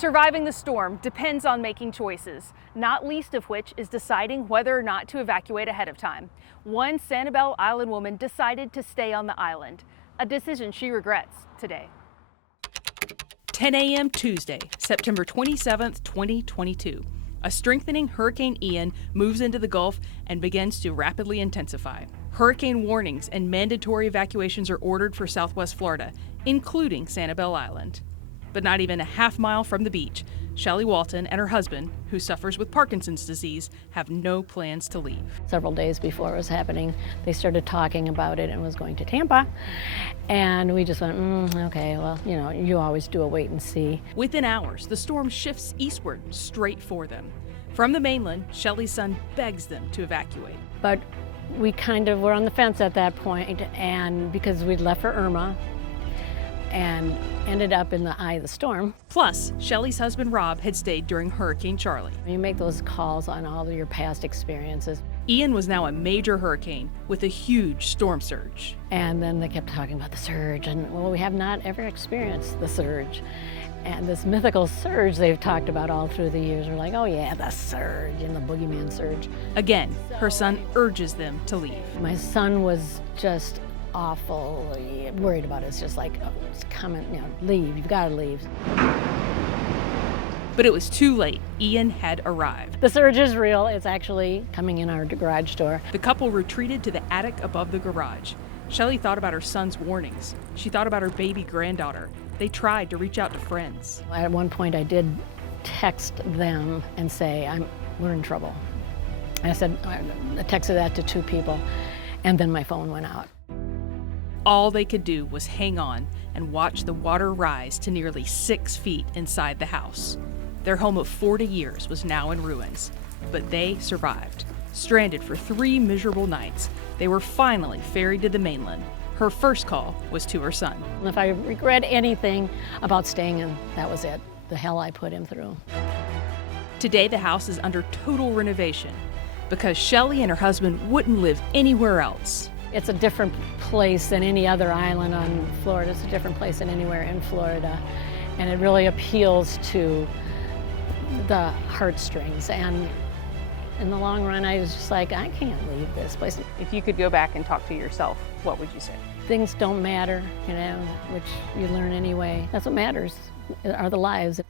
Surviving the storm depends on making choices, not least of which is deciding whether or not to evacuate ahead of time. One Sanibel Island woman decided to stay on the island, a decision she regrets today. 10 a.m. Tuesday, September 27th, 2022. A strengthening Hurricane Ian moves into the Gulf and begins to rapidly intensify. Hurricane warnings and mandatory evacuations are ordered for Southwest Florida, including Sanibel Island. But not even a half mile from the beach, Shelley Walton and her husband, who suffers with Parkinson's disease, have no plans to leave. Several days before it was happening, they started talking about it and was going to Tampa. And we just went, okay, well, you know, you always do a wait and see. Within hours, the storm shifts eastward, straight for them. From the mainland, Shelley's son begs them to evacuate. But we kind of were on the fence at that point, and because we'd left for Irma, and ended up in the eye of the storm. Plus, Shelley's husband Rob had stayed during Hurricane Charlie. You make those calls on all of your past experiences. Ian was now a major hurricane with a huge storm surge. And then they kept talking about the surge, and well, we have not ever experienced the surge. And this mythical surge they've talked about all through the years, we're like, oh yeah, the surge and the boogeyman surge. Again, her son urges them to leave. My son was just awfully worried about it. It's just like, oh, it's coming, you know, leave, you've got to leave. But it was too late. Ian had arrived. The surge is real. It's actually coming in our garage door. The couple retreated to the attic above the garage. Shelley thought about her son's warnings. She thought about her baby granddaughter. They tried to reach out to friends. At one point I did text them and say, we're in trouble. I said, I texted that to 2 people, and then my phone went out. All they could do was hang on and watch the water rise to nearly 6 feet inside the house. Their home of 40 years was now in ruins, but they survived. Stranded for 3 miserable nights, they were finally ferried to the mainland. Her first call was to her son. And if I regret anything about staying in, that was it. The hell I put him through. Today the house is under total renovation because Shelley and her husband wouldn't live anywhere else. It's a different place than any other island on Florida. It's a different place than anywhere in Florida. And it really appeals to the heartstrings. And in the long run, I was just like, I can't leave this place. If you could go back and talk to yourself, what would you say? Things don't matter, you know, which you learn anyway. That's what matters, are the lives.